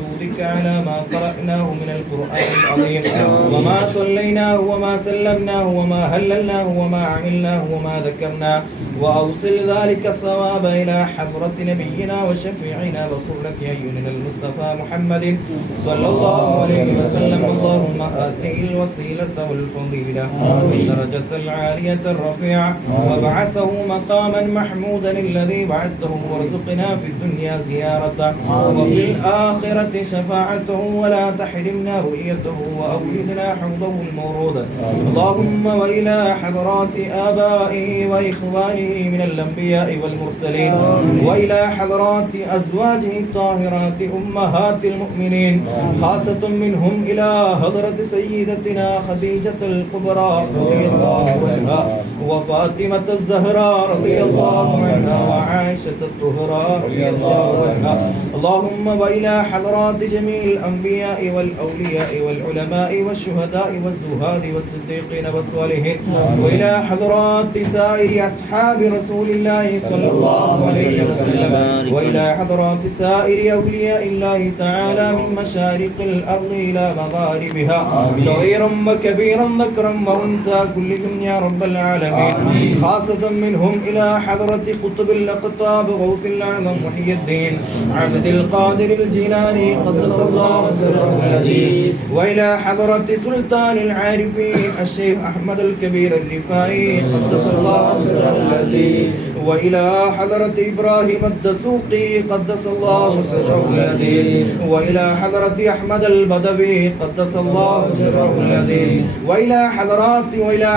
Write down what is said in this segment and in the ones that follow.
شهودك على ما قرأناه من القرآن العظيم وما صليناه وما سلمناه وما هللناه وما عملناه وما ذكرناه، وأوصل ذلك الثواب إلى حضرة نبينا وشفيعنا وقرة أعيننا المصطفى محمد صلى الله عليه وسلم. اللهم آته الوسيلة والفضيلة والدرجة العالية الرفيعة وابعثه مقاما محمودا الذي بعثته، وارزقنا في الدنيا زيارته وفي الآخرة شفاعته، ولا تحرمنا رؤيته وأوردنا حوضه المورود. اللهم وإلى حضرات آبائه وإخوانه من الأنبياء والمرسلين، وإلى حضرات أزواجه الطاهرات أمهات المؤمنين، خاصة منهم إلى حضرة سيدتنا خديجة الكبرى رضي الله عنها، وفاطمة الزهراء رضي الله عنها، وعائشة الطهراء رضي الله عنها. اللهم وإلى حضرات جميع الأنبياء والأولياء والعلماء والشهداء والزهاد والصديقين والصالحين، وإلى حضرات سائر أصحاب رسول الله صلى الله عليه وسلم، وإلى حضرات سائر أولياء الله تعالى من مشارق الأرض إلى مغاربها، صغيرا وكبيرا ذكرا وأنثى كلهم يا رب العالمين، خاصة منهم إلى حضرة قطب الأقطاب غوث الأعظم محي الدين عبد القادر الجيلاني قدس الله سره العزيز، وإلى حضرة سلطان العارفين الشيخ أحمد الكبير الرفاعي قدس الله سره العزيز، وإلى حضرة إبراهيم الدسوقي قدس الله سره العزيز، وإلى حضرة أحمد البدوي قدس الله سره العزيز، وإلى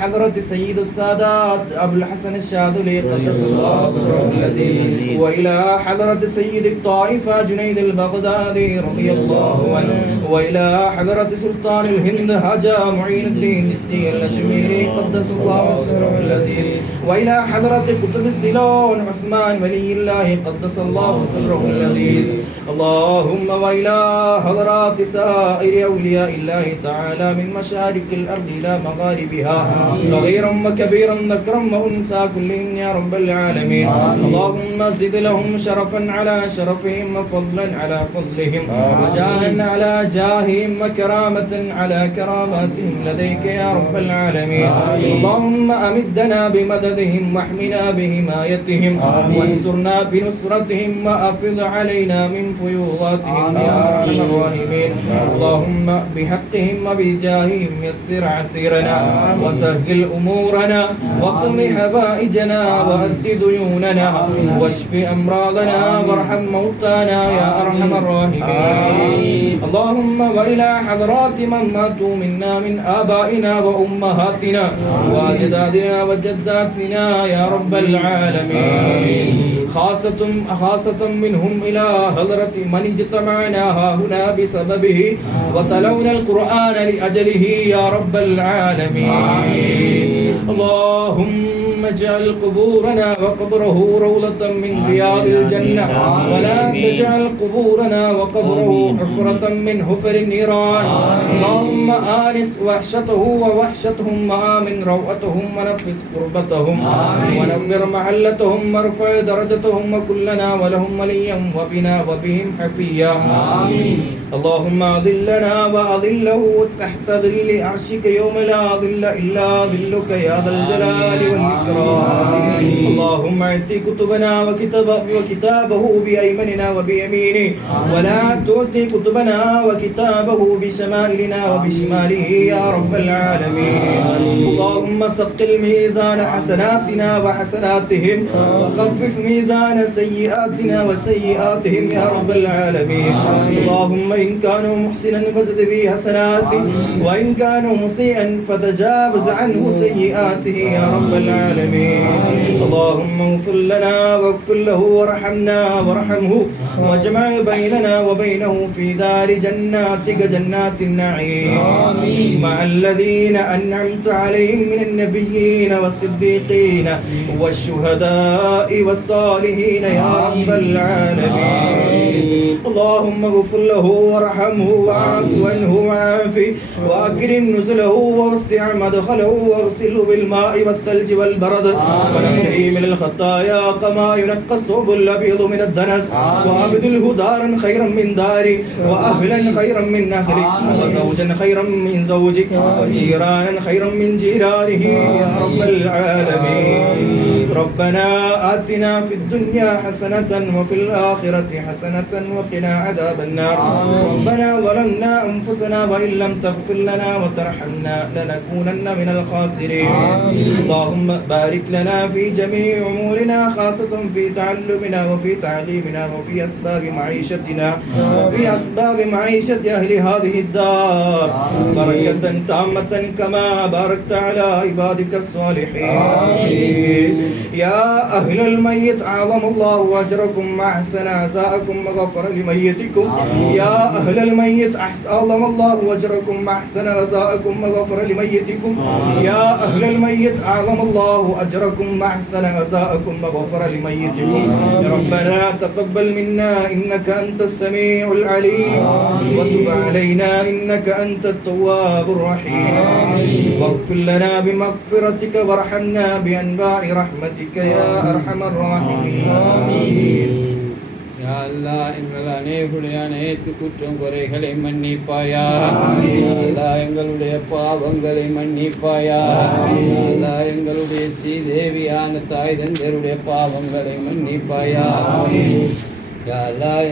حضرة سيد السادات أبو الحسن الشاذلي قدس الله سره العزيز، وإلى حضرة سيد الطائفة جنيد البغدادي رضي الله عنه، وإلى حضرة سلطان الهند هاجا معين الدين السي الأجميري قدس الله سره العزيز، وإلى حضرة قطب السيلون عثمان ولي الله قدس الله سره العزيز. اللهم وإلى حضرات سائر أولياء الله تعالى من مشارق الأرض إلى مغاربها، صغيرا وكبيرا ذكرا وأنثى كلهم يا رب العالمين. اللهم زد لهم شرفا على شرفهم وفضلا على فضلهم وجاها على جاههم وكرامة على كراماتهم لديك يا رب العالمين. اللهم أمدنا بمددهم واحمنا بحمايتهم وانصرنا بنصرتهم وأفض علينا من فيوضاتهم يا أرحم الراحمين. اللهم بحقهم وبجاههم يسر عسيرنا وسهل أمورنا واقض حوائجنا وأد ديوننا واشف أمراضنا وارحم موتانا يا أرحم الراحمين. اللهم وإلى حضرات من ماتوا منا من آبائنا وأمهاتنا وأجدادنا وجداتنا يا رب العالمين، خاصة منهم إلى حضرة من اجتمعنا هنا بسببه وتلونا القرآن لأجله يا رب العالمين. اللهم اجعل قبورنا وقبره روضة من رياض الجنة، ولا تجعل قبورنا وقبره حفرة من حفر النيران. اللهم آنس وحشته ووحشتهم وآمن روعتهم ونفس قربتهم ونبر محلتهم وارفع درجتهم وكلنا ولهم وليا وبنا وبهم حفيا. اللهم أظلنا وأظله تحت ظل عرشك يوم لا ظل إلا ظلك يا ذا الجلال والإكرام. اللهم اعطي كتبنا وكتابه بأيمننا وبيمينه، ولا تؤتي كتبنا وكتابه بشمائلنا وبشماله يا رب العالمين. اللهم ثقل ميزان حسناتنا وحسناتهم وخفف ميزان سيئاتنا وسيئاتهم يا رب العالمين. اللهم إن كانوا محسنا فزد به حسناته، وإن كانوا مسيئا فتجاوز عنه سيئاته يا رب العالمين. اللهم اغفر لنا واغفر له وارحمنا وارحمه واجمع بيننا وبينه في دار جناتك جنات النعيم مع الذين أنعمت عليهم من النبيين والصديقين والشهداء والصالحين يا رب العالمين. اللهم اغفر له وارحمه واعف عنه وعافه وأكرم نزله ووسع مدخله واغسله بالماء والثلج والبرد ونقه من الخطايا كما ينقى الثوب الأبيض من الدنس وأبدله دارا خيرا من داري وأهلا خيرا من أهلي وزوجا خيرا من زوجك وجيرانا خيرا من جيرانه يا رب العالمين. ربنا آتنا في الدنيا حسنة وفي الآخرة حسنة وقنا عذاب النار. ربنا ظلمنا أنفسنا وإن لم تغفر لنا وترحمنا لنكونن من الخاسرين. اللهم بارك لنا في جميع أمورنا خاصة في تعلمنا وفي تعليمنا وفي أسباب معيشتنا وفي أسباب معيشة أهل هذه الدار بركة تامة كما باركت على عبادك الصالحين. يا أهل الميت أعظم الله أجركم وأحسن عزاءكم وغفر لميتكم. يا أهل الميت أعظم الله أجركم وأحسن عزاءكم وغفر لميتكم. يا أهل الميت أعظم الله أجركم وأحسن عزاءكم وغفر لميتكم. يا ربنا تقبل منا إنك أنت السميع العليم وتب علينا إنك أنت التواب الرحيم. واغفر لنا بمغفرتك وارحمنا بأنواع رحمتك يا أرحم الراحمين. யா அல்லாஹ் எங்கள் அனைவருடைய அனைத்து குற்றம் குறைகளை மன்னிப்பாயா. அல்லாஹ் எங்களுடைய பாவங்களை மன்னிப்பாயா. அல்லாஹ் எங்களுடைய ஸ்ரீதேவியான தாய் தந்தருடைய பாவங்களை மன்னிப்பாயா. யா அல்லாஹ்